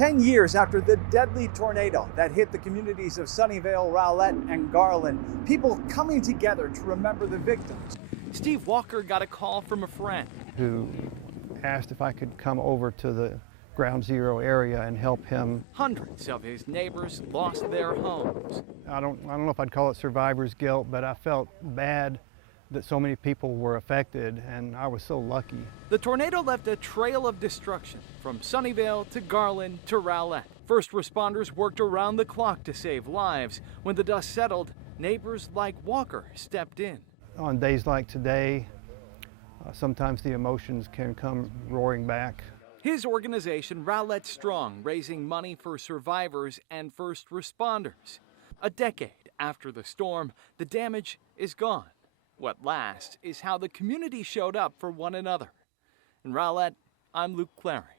10 years after the deadly tornado that hit the communities of Sunnyvale, Rowlett, and Garland, people coming together to remember the victims. Steve Walker got a call from a friend who asked if I could come over to the ground zero area and help him. Hundreds of his neighbors lost their homes. I don't know if I'd call it survivor's guilt, but I felt bad that so many people were affected, and I was so lucky. The tornado left a trail of destruction from Sunnyvale to Garland to Rowlett. First responders worked around the clock to save lives. When the dust settled, neighbors like Walker stepped in. On days like today, sometimes the emotions can come roaring back. His organization, Rowlett Strong, raising money for survivors and first responders. A decade after the storm, the damage is gone. What lasts is how the community showed up for one another. In Rowlett, I'm Luke Clary.